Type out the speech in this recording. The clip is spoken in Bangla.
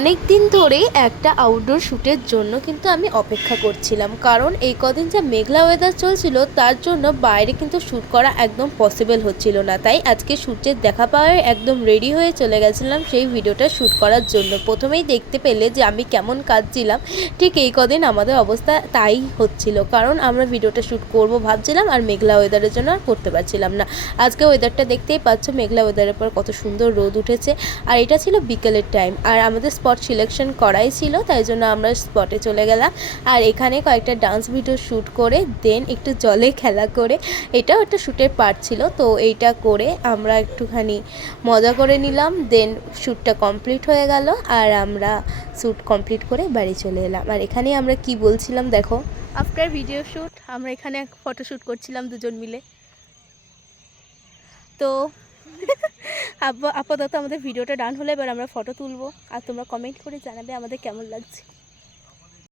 অনেক দিন ধরেই একটা আউটডোর শ্যুটের জন্য কিন্তু আমি অপেক্ষা করছিলাম, কারণ এই কদিন যা মেঘলা ওয়েদার চলছিল তার জন্য বাইরে কিন্তু শ্যুট করা একদম পসিবল হচ্ছিল না। তাই আজকে সূর্যের দেখা পাওয়ায় একদম রেডি হয়ে চলে গেছিলাম সেই ভিডিওটা শ্যুট করার জন্য। প্রথমেই দেখতে পেলে যে আমি কেমন কাঁদছিলাম, ঠিক এই কদিন আমাদের অবস্থা তাই হচ্ছিল, কারণ আমরা ভিডিওটা শ্যুট করব ভাবছিলাম আর মেঘলা ওয়েদারের জন্য আর করতে পারছিলাম না। আজকে ওয়েদারটা দেখতেই পাচ্ছ, মেঘলা ওয়েদারের পর কত সুন্দর রোদ উঠেছে, আর এটা ছিল বিকেলের টাইম। আর আমাদের স্পট সিলেকশন করাই ছিল, তাই জন্য আমরা স্পটে চলে গেলাম। আর এখানে কয়েকটা ডান্স ভিডিও শ্যুট করে দেন একটু জলে খেলা করে, এটাও একটা শ্যুটের পার্ট ছিল, তো এইটা করে আমরা একটুখানি মজা করে নিলাম। দেন শ্যুটটা কমপ্লিট হয়ে গেল আর আমরা শ্যুট কমপ্লিট করে বাড়ি চলে এলাম। আর এখানে আমরা কি বলছিলাম দেখো, আফটার ভিডিও শ্যুট আমরা এখানে ফটো শ্যুট করছিলাম দুজন মিলে। তো আপাতত আমাদের ভিডিওটা ডান হলে এবার আমরা ফটো তুলবো, আর তোমরা কমেন্ট করে জানাবে আমাদের কেমন লাগছে।